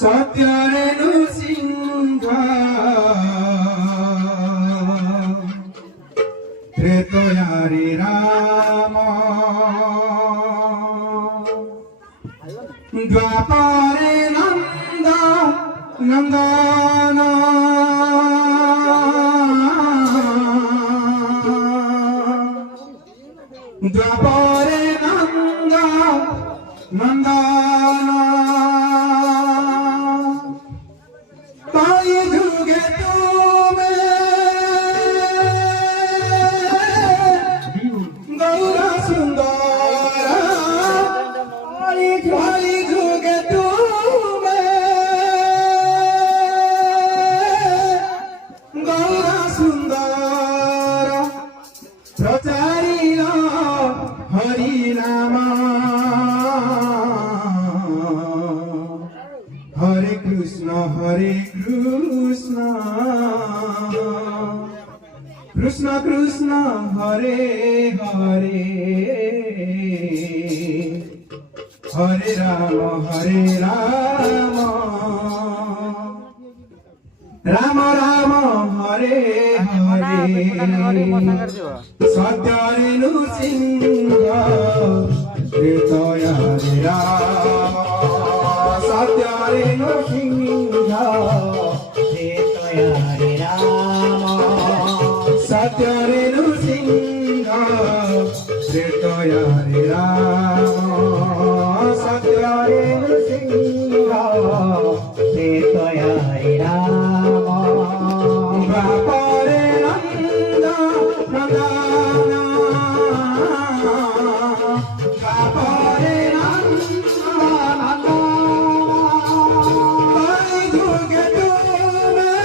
सत्यरेनु सिंह त्रेतयारि राम द्वापरे नंद नंदन द्वापरे नंद नंदन ताई जुगे तुम्हें गौरा सुंदर ताई जुगे तुम्हें गौरा सुंदर प्रचारिला हरि नाम हरे कृष्ण कृष्ण कृष्ण हरे हरे हरे राम राम राम हरे हरे सत्यरेनु सिंह त्रेतयारि राम सत्यरेनु सिंह त्रेतयारि राम सत्यरेनु सिंह त्रेतयारि राम सत्यरेनु सिंह त्रेतयारि राम द्वापरे नंद नंदन द्वापरे नंद नंदन जुगे तुम्हें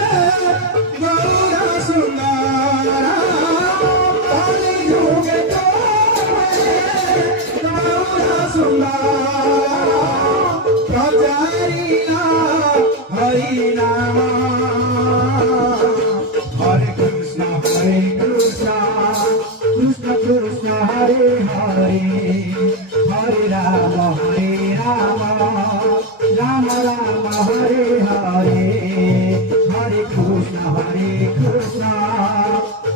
गौरा सुंदर जुगे तुम्हें गौरा सुंदर प्रचारिला हरि नाम हरे कृष्ण कृष्ण कृष्ण हरे हरे हरे राम राम राम हरे हरे हरे कृष्ण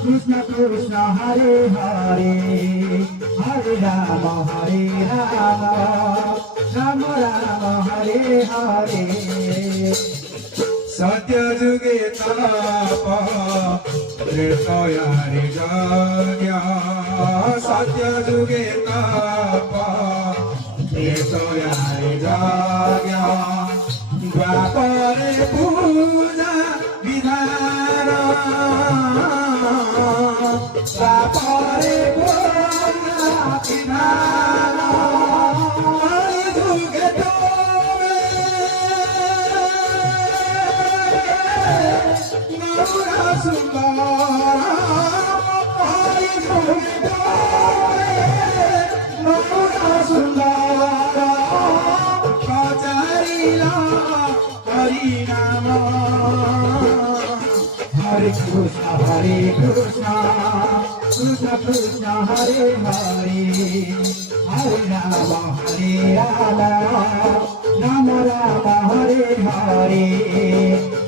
कृष्ण कृष्ण हरे हरे हरे राम राम राम हरे हरे सत्य जुगे ताप त्रेतयारि जाग्या सत्य जुगे ताप त्रेतयारि जाग्या द्वापरे पूजा विधान द्वापरे पूजा विधान जुगे गौरा सुंदर हरि जुगे गौरा सुंदर प्रचारिला हरि नाम हरे कृष्ण कृष्ण कृष्ण हरे हरे हरे राम राम राम हरे हरे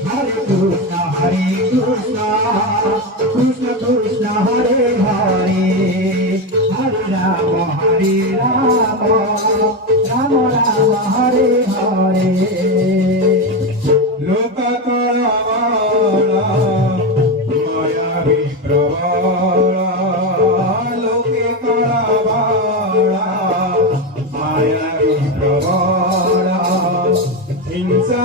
हरे कृष्ण कृष्ण कृष्ण हरे हरे हरे राम राम राम हरे हरे लोक कळवाळा माया विप्रवाळा लोके कळवाळा माया विप्रवाळा हिंसा